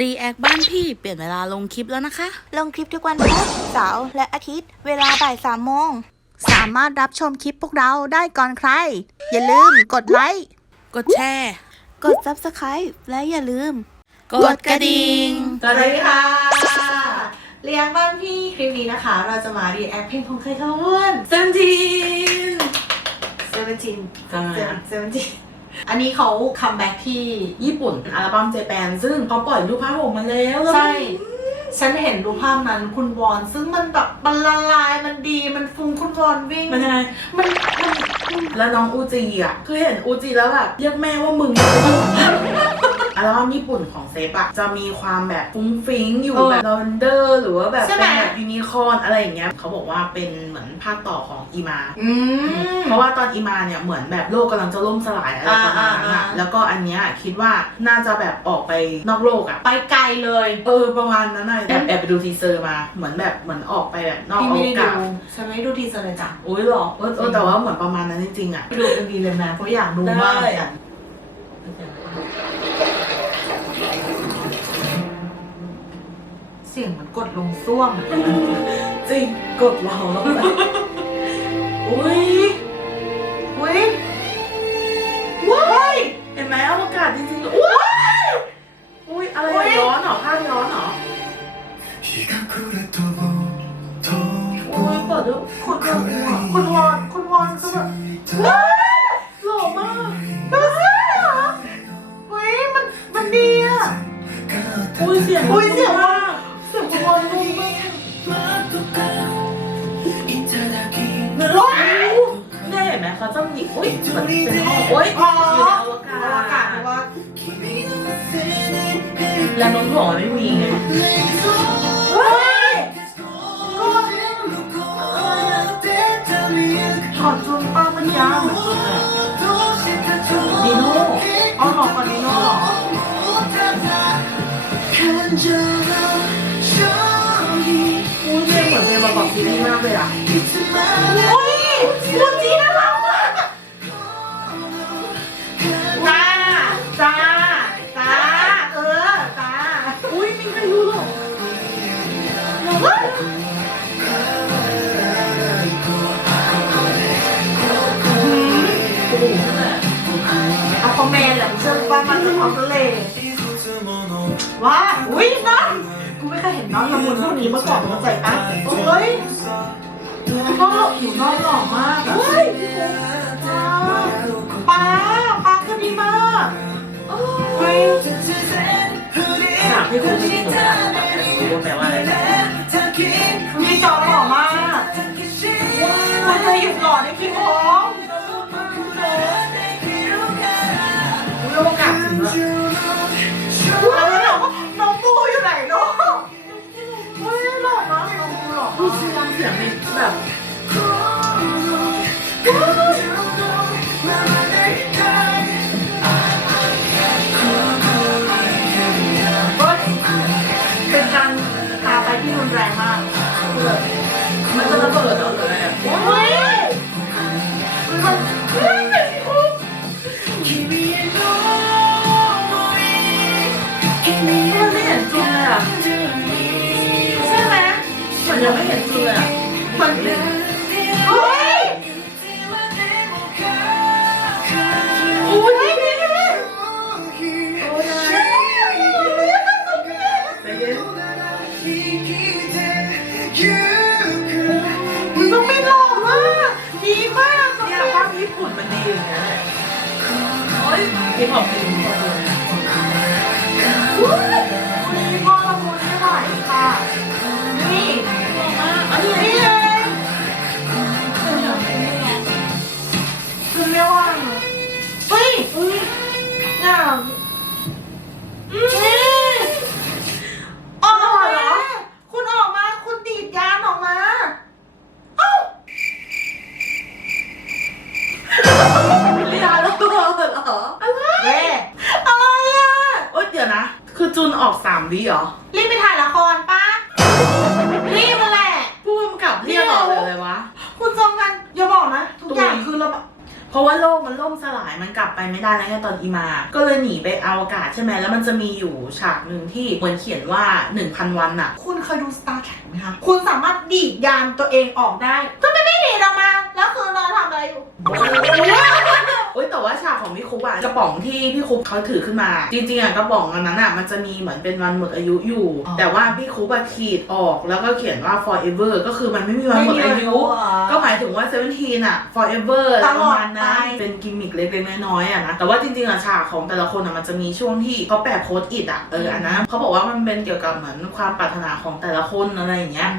รีแอคบ้านพี่เปลี่ยนเวลาลงคลิปแล้วนะคะ ลงคลิปทุกวันพุธเสาร์และอาทิตย์ เวลาบ่ายสามโมง สามารถรับชมคลิปพวกเราได้ก่อนใคร อย่าลืมกดไลค์กดแชร์ กด subscribe และอย่าลืม กดกระดิ่ง สวัสดีค่ะเลี้ยงบ้านพี่คลิปนี้นะคะ เราจะมารีแอคเพลงของใครคะเพื่อนเซนทีนเซเวนทีนทำไมอะเซเวนทีน อันนี้เขาคัมแบ็กที่ญี่ปุ่นอัลบั้มเจแปน ซึ่งเขาปล่อยรูปภาพออกมาแล้วแล้วใช่ฉันเห็นรูปภาพนั้นคุณวอน ซึ่งมันแบบมันละลายมันดีมันฟุ้งคุณวอนวิ่งมันยังไงมันมันแล้วน้องอูจีอะคือเห็นอูจีแล้วแบบเรียกแม่ว่ามึง อัลบั้มญี่ปุ่นของเซฟอะจะมีความแบบฟุ้งฟิ้งอยู่แบบลาเวนเดอร์หรือว่าแบบเป็นแบบยูนิคอร์นอะไรอย่างเงี้ยเขาบอกว่าเป็นเหมือนภาคต่อของอีมา อืม เพราะว่าตอนอีมาเนี่ยเหมือนแบบโลกกำลังจะล่มสลายอะไรประมาณนั้นอ่าอ่าอะอ่าแล้วก็อันเนี้ยคิดว่าน่าจะแบบออกไปนอกโลกอะไปไกลเลย เออประมาณนั้นน่ะแอบแอบไปดูทีเซอร์มาเหมือนแบบเหมือนออกไปแบบนอกพี่โอไม่ได้กาสดูฉันไม่ได้ดูทีเซอร์เลยจ้ะอุ้ยหรอเออเออแต่ว่าเหมือนประมาณนั้นจริงๆอะไปดูกันดีเลยนะเพราะอยากดูมากเหมือนกัน เสียงมันกดลงซ่วงจริงกดเราแลงไปอุ้ยอุ้ยว้ายเห็นไหมอากาศจริงๆอุ้ยอุ้ยอะไรอะร้อนเหรอภาพร้อนเหรอ 비가 구렸다고อเปิดดูคนเวอนคนวอนคนวอนก็แบบว้าหล่อมากดูสิเหรออุ้ยมันมันดีอะ อุ้ยเสียง อุ้ยเสียง เนี่ยเห็นไหมเขาจะมีอุ้ยเหมือนเป็นห้องโอ้ยอ๋ออยู่ในอวกาอวกาศศเพราะว่าแล้วน้องถ่วงมันไม่มีไงเฮ้ยถอดจุนป้ามันยาวเหมือนจุนเลยดีโน่เอาหลอกก่อนดีโน่เหรออุ้ยเพลงเหมือนเพลงประกอบซีรีส์มากเลยอะอุ้ยคุณ เฮ้ยโอ้โหนั่นแหละเอาคอมเมนต์แหละเชื่อว่ามันจะท้องทะเลว้าอุ้ยน้องกูไม่เคยเห็นน้องละมุนเท่านี้มาก่อนเข้าใจปะเฮ้ยน้องหนูน้องหล่อมากอะเฮ้ยป้าป้าก็ดีมากเฮ้ยถามพี่คุณจริงๆหนูอยากรู้แต่ว่าอะไร ใช่ไหมเหมือนยังไม่เห็นจริงเลยอะมันเอ้ย จุนออกสามวิเหรอรีบไปถ่ายละครปะรีบมาแหละ ผู้กำกับเรียกเหรอหรืออะไรวะ คุณจองกันอย่าบอกนะ ทุกอย่างตุยคือระบเพราะว่าโลกมันล่มสลายมันกลับไปไม่ได้แล้วไงตอนอีมา ก็เลยหนีไปอวกาศใช่ไหมแล้วมันจะมีอยู่ฉากหนึ่งที่เหมือนเขียนว่า 1,000 วันอะคุณเคยดู Star Trek ไหมคะคุณสามารถดีดยานตัวเองออกได้ทำไมไม่ดีดออกมา แล้วคือนอนทำอะไรอยู่ โอ้ยแต่ว่าฉากของพี่คุปอะกระป๋องที่พี่คุปเขาถือขึ้นมา จริงๆอะกระป๋องอันนั้นอะมันจะมีเหมือนเป็นวันหมดอายุอยู่ อ๋อ แต่ว่าพี่คุปอะขีดออกแล้วก็เขียนว่า forever ก็คือมันไม่มีวันหมดอายุ ก็หมายถึงว่า17อะ forever อะไรประมาณนั้นเป็นกิมมิคเล็กๆน้อยๆอะนะ แต่ว่าจริงๆอะฉากของแต่ละคนอะมันจะมีช่วงที่เขาแปะโพสต์อิดอะเอออันนั้นเขาบอกว่ามันเป็นเกี่ยวกับเหมือนความปรารถนาของแต่ละคนอะไรอย่างเงี้ย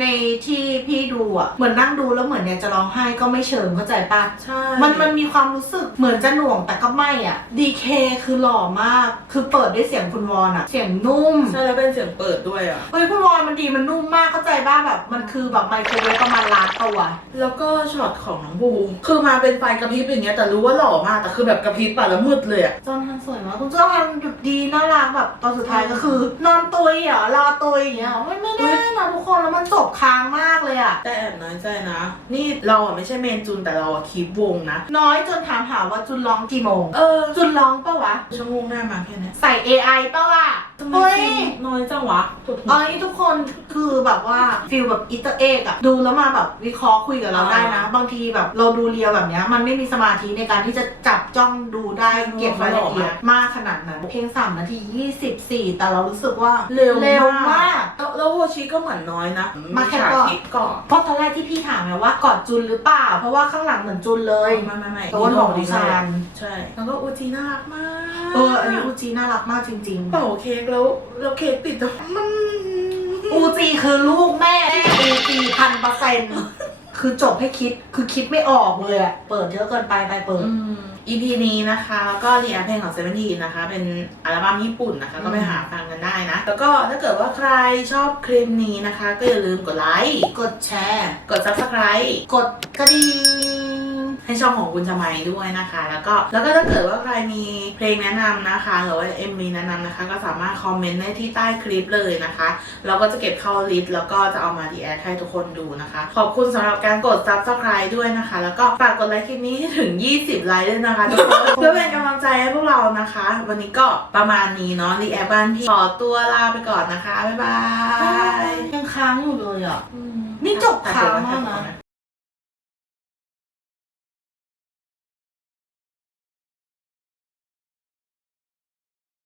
ในที่พี่ดูอะเหมือนนั่งดูแล้วเหมือนอยากจะร้องไห้ก็ไม่เชิงเข้าใจปะใช่มันมันมีความรู้สึกเหมือนจะหน่วงแต่ก็ไม่อะดีเคคือหล่อมาก คือเปิดด้วยเสียงคุณวอนอะ เสียงนุ่มใช่แล้วเป็นเสียงเปิดด้วยอะเฮ้ยคุณวอนมันดีมันนุ่มมากเข้าใจป่ะแบบ มันคือแบบไมโครเวฟประมาณล้านตัวแล้วก็ช็อตของน้องบูมคือมาเป็นไฟกระพริบอย่างเงี้ยแต่รู้ว่าหล่อมากแต่คือแบบกระพริบไปแล้วมืดเลยอะจอนทันสวยมากคุณจอนทันแบบดีน่ารักแบบตอนสุดท้ายก็คือ นอนตุยเหรอรอตุยอย่างเงี้ยเหรอไม่ไม่ได้นะทุกคนแล้วมันจบค้าง มากเลยอะแต่แอบน้อยใจนะ นี่เราอะไม่ใช่เมนจูนแต่เราอะคีบวงนะ น้อยจนถามหาว่าจุนร้องกี่โมง เออ จุนร้องปะวะ ชั่วโมงหน้ามาแค่เนี้ยใส่ AI ปะวะทำไมเฮ้ยคิดน้อยจังวะปวดหัวเอ้ยทุกคนคือแบบว่าฟิลแบบอิตาเอกอะดูแล้วมาแบบวิเคราะห์คุยกับเราอ่าได้นะ บางทีแบบเราดูเรียวแบบเนี้ยมันไม่มีสมาธิในการที่จะจับจ้องดูได้ใช่เก็บรายละเอียดเขาหล่อมากมากขนาดนั้นเพลงสามนาทียี่สิบสี่แต่เรารู้สึกว่าเร็วเร็วมาก แล้วแล้วโฮชิก็เหมือนน้อยนะมาแค่ฉากก่อนคิดก่อนเพราะตอนแรกที่พี่ถามไงว่ากอดจุนหรือเปล่า เพราะว่าข้างหลังเหมือนจุนเลยไม่ไม่ไม่โดนของชานใช่ แล้วก็อูจีน่ารักมากเอออันนี้อูจีน่ารักมากจริงเป่าเค้กแล้วแล้วเค้กติดแต่มันๆอูจีคือลูกแม่อูจีพันเปอร์เซ็นต์คือจบให้คิดคือคิดไม่ออกเลยอะเปิดเยอะเกินไปไปเปิด อืม EP นี้นะคะแล้วก็รีแอคเพลงของเซเว่นทีนะคะ เป็นอัลบั้มญี่ปุ่นนะคะ ก็ไปหาฟังกันได้นะ แล้วก็ถ้าเกิดว่าใครชอบคลิปนี้นะคะ ก็อย่าลืมกดไลค์ กดแชร์ กด subscribe กดกระดิ่ง ให้ช่องของคุณชมัยด้วยนะคะ แล้วก็แล้วก็ถ้าเกิดว่าใครมีเพลงแนะนำนะคะหรือว่า MV แนะนำนะคะ ก็สามารถคอมเมนต์ได้ที่ใต้คลิปเลยนะคะ เราก็จะเก็บเข้าลิสต์แล้วก็จะเอามาดีแอดให้ทุกคนดูนะคะ ขอบคุณสำหรับการกด subscribe ด้วยนะคะ แล้วก็ฝากกดไลค์คลิปนี้ให้ถึง 20 ไลค์ด้วยนะคะทุกคนเพื่อเป็นกำลังใจให้พวกเรานะคะ วันนี้ก็ประมาณนี้เนาะรีแอคบ้านพี่ขอตัวลาไปก่อนนะคะบ๊ายบายยังค้างอยู่เลยอะนี่จบค้างมากนะ